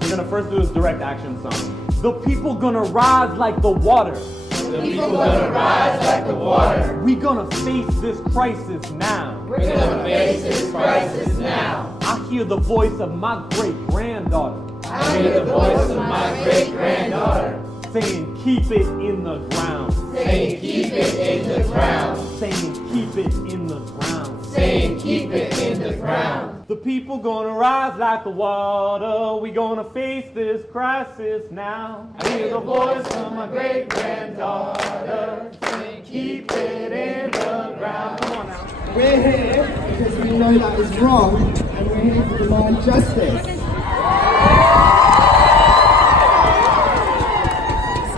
We're gonna first do this direct action song. The people gonna rise like the water. The people gonna rise like the water. We gonna face this crisis now. We're gonna face this crisis now. I hear the voice of my great-granddaughter. I hear the voice of my great-granddaughter saying keep it in the ground. saying keep it in the ground. Saying keep it in the ground. Saying keep it in the ground. The people gonna rise like the water. We gonna face this crisis now. I hear the voice of my great-granddaughter saying keep it in the ground. Come on now. We're here because we know that is wrong, and we're here to demand justice.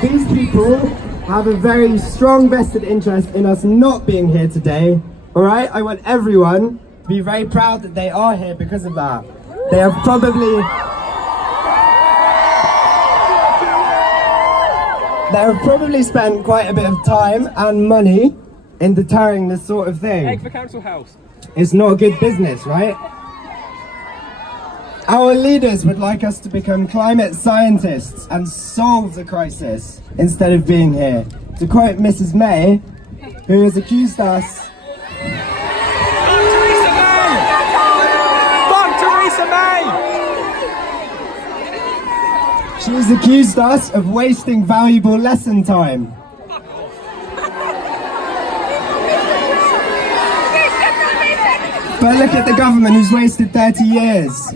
These people have a very strong vested interest in us not being here today. Alright, I want everyone to be very proud that they are here because of that. They have probably spent quite a bit of time and money in deterring this sort of thing. Egg for council house. It's not good business, right? Our leaders would like us to become climate scientists and solve the crisis instead of being here. To quote Mrs. May, who has accused us... She's accused us of wasting valuable lesson time. But look at the government who's wasted 30 years.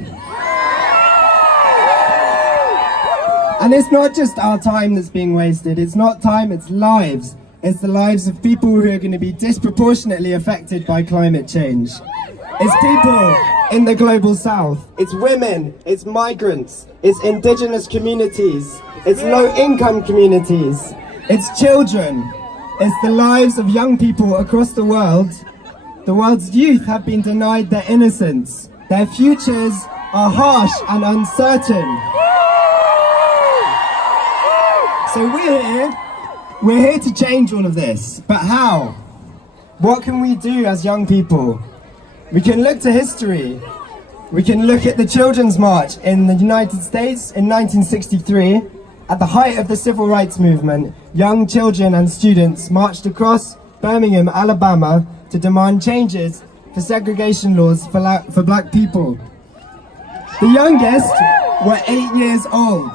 And it's not just our time that's being wasted. It's not time, it's lives. It's the lives of people who are going to be disproportionately affected by climate change. It's people in the global south. It's women, it's migrants, it's indigenous communities, it's low-income communities, it's children, it's the lives of young people across the world. The world's youth have been denied their innocence. Their futures are harsh and uncertain. So we're here to change all of this. But how? What can we do as young people? We can look to history. We can look at the Children's March in the United States in 1963. At the height of the Civil Rights Movement, young children and students marched across Birmingham, Alabama to demand changes for segregation laws for black people. The youngest were 8 years old.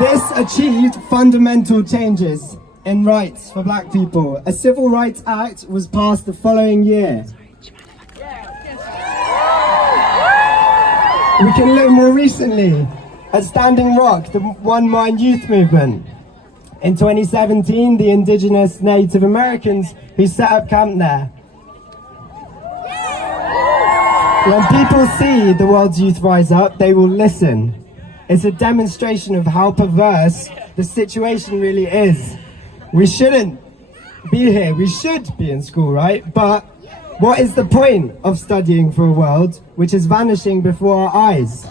This achieved fundamental changes in rights for black people. A Civil Rights Act was passed the following year. We can look more recently at Standing Rock, the One Mind Youth Movement. In 2017, the indigenous Native Americans who set up camp there. When people see the world's youth rise up, they will listen. It's a demonstration of how perverse the situation really is. We shouldn't be here. We should be in school, right? But what is the point of studying for a world which is vanishing before our eyes?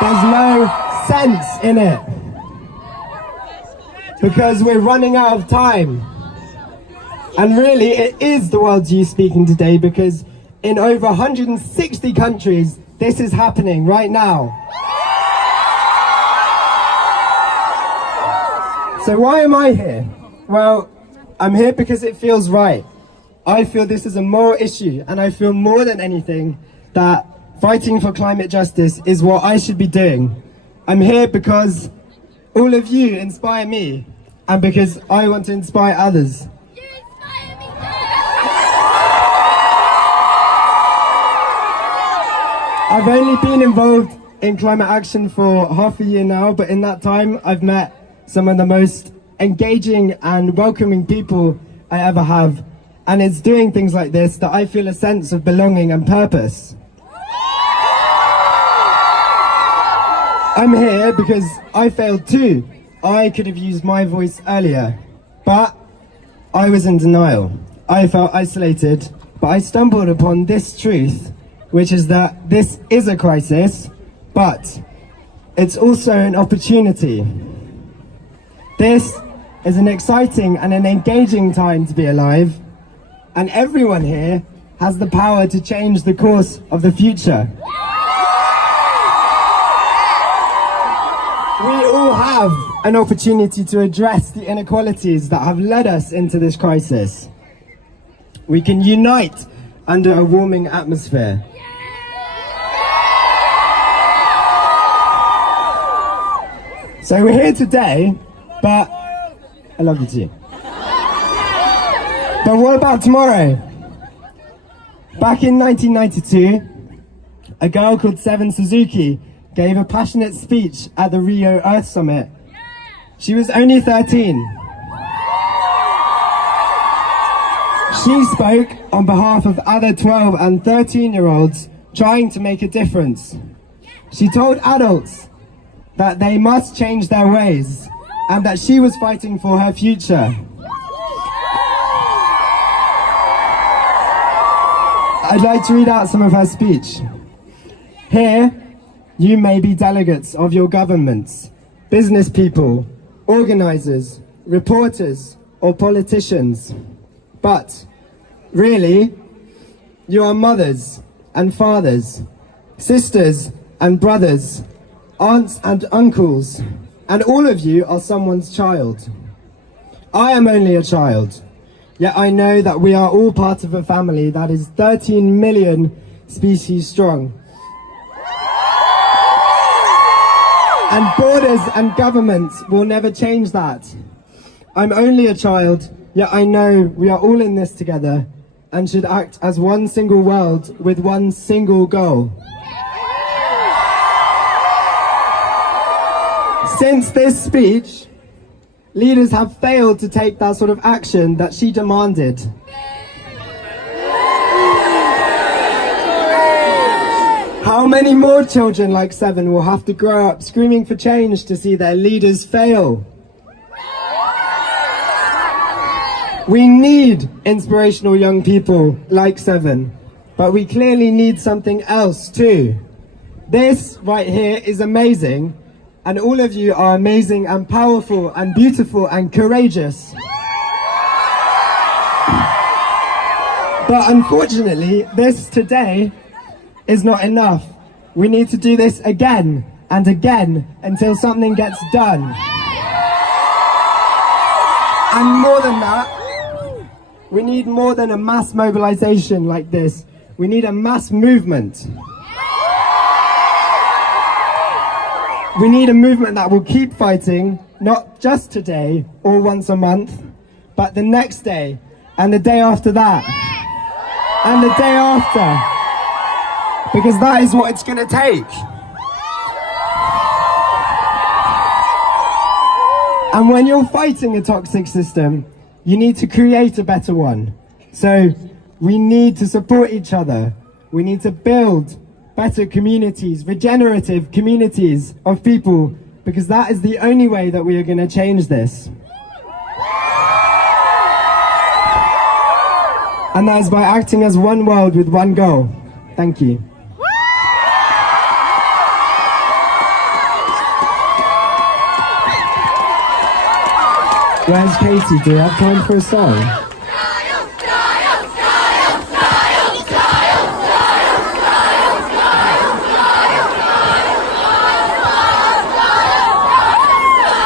There's no sense in it. Because we're running out of time. And really, it is the world's youth speaking today, because in over 160 countries, this is happening right now. So why am I here? Well, I'm here because it feels right. I feel this is a moral issue, and I feel more than anything that fighting for climate justice is what I should be doing. I'm here because all of you inspire me, and because I want to inspire others. You inspire me too! I've only been involved in climate action for half a year now, but in that time I've met some of the most engaging and welcoming people I ever have. And it's doing things like this that I feel a sense of belonging and purpose. I'm here because I failed too. I could have used my voice earlier, but I was in denial. I felt isolated, but I stumbled upon this truth, which is that this is a crisis, but it's also an opportunity. This is an exciting and an engaging time to be alive, And everyone here has the power to change the course of the future. We all have an opportunity to address the inequalities that have led us into this crisis. We can unite under a warming atmosphere. So we're here today, but I love you too. But what about tomorrow? Back in 1992, a girl called Seven Suzuki gave a passionate speech at the Rio Earth Summit. She was only 13. She spoke on behalf of other 12 and 13-year-olds trying to make a difference. She told adults that they must change their ways and that she was fighting for her future. I'd like to read out some of her speech. Here, you may be delegates of your governments, business people, organizers, reporters, or politicians. But, really, you are mothers and fathers, sisters and brothers, aunts and uncles, and all of you are someone's child. I am only a child, yet I know that we are all part of a family that is 13 million species strong. And borders and governments will never change that. I'm only a child, yet I know we are all in this together and should act as one single world with one single goal. Since this speech, leaders have failed to take that sort of action that she demanded. How many more children like Seven will have to grow up screaming for change to see their leaders fail? We need inspirational young people like Seven, but we clearly need something else too. This right here is amazing, and all of you are amazing and powerful and beautiful and courageous. But unfortunately, this today is not enough. We need to do this again and again until something gets done. And more than that, we need more than a mass mobilization like this. We need a mass movement. We need a movement that will keep fighting, not just today or once a month, but the next day and the day after that and the day after. Because that is what it's going to take. And when you're fighting a toxic system, you need to create a better one. So we need to support each other. We need to build better communities, regenerative communities of people, because that is the only way that we are going to change this. And that is by acting as one world with one goal. Thank you. Where's Katie? Do you have time for a song?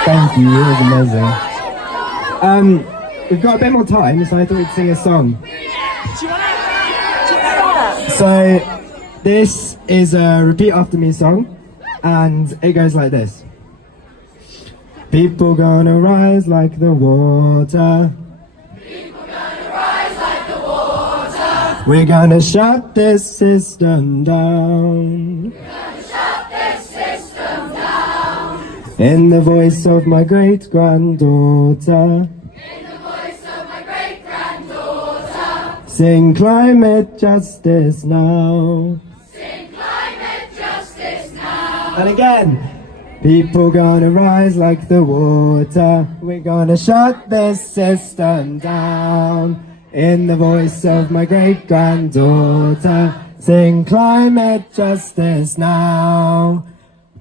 Thank you, it was amazing. We've got a bit more time, so I thought we'd sing a song. So, this is a repeat after me song, and it goes like this. People gonna rise like the water. People gonna rise like the water. We're gonna shut this system down. We're gonna shut this system down. In the voice of my great-granddaughter. In the voice of my great-granddaughter. Sing climate justice now. Sing climate justice now. And again. People gonna rise like the water. We're gonna shut this system down. In the voice of my great-granddaughter. Sing climate justice now.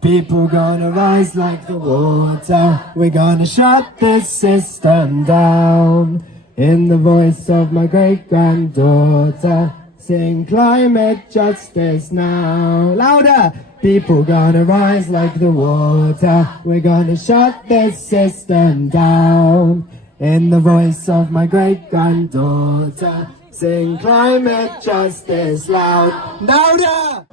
People gonna rise like the water. We're gonna shut this system down. In the voice of my great-granddaughter, sing climate justice now. Louder! People gonna rise like the water. We're gonna shut this system down. In the voice of my great-granddaughter, sing climate justice loud. Louder!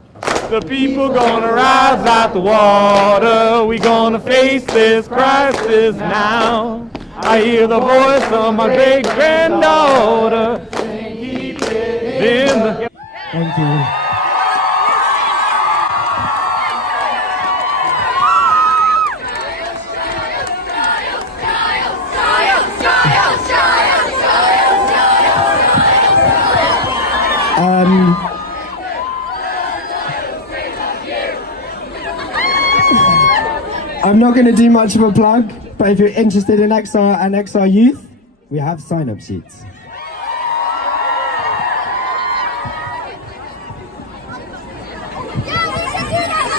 The people gonna rise like the water. We gonna face this crisis now. I hear the voice of my great-granddaughter. Keep it in the... Thank you. I'm not going to do much of a plug, but if you're interested in XR and XR Youth, we have sign-up sheets.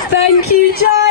Thank you, Giles.